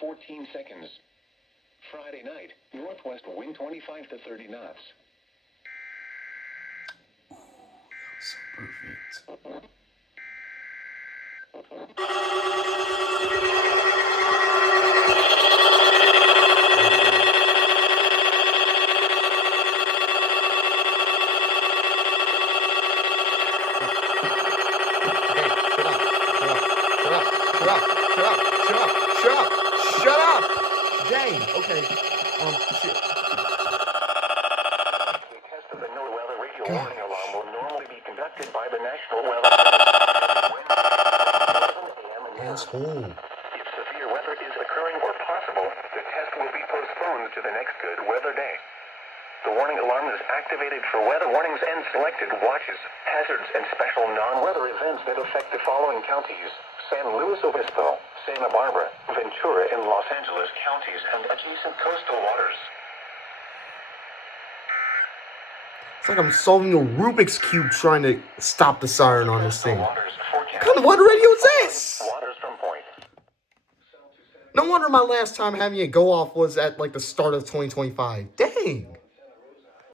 14 seconds. Friday night, northwest wind 25 to 30 knots. Oh, that was so perfect. Shut up! Dang, okay. Shit. A test of the NOAA radio warning alarm will normally be conducted by the National Weather Asshole. If severe weather is occurring or possible, the test will be postponed to the next good weather day. The warning alarm is activated for weather warnings and selected watches, hazards, and special non-weather events that affect the following counties: San Luis Obispo, Santa Barbara, Ventura, and Los Angeles counties and adjacent coastal waters. It's like I'm solving a Rubik's Cube trying to stop the siren on this thing. What kind of weather radio is this? Waters from point. No wonder my last time having it go off was at like the start of 2025. Dang.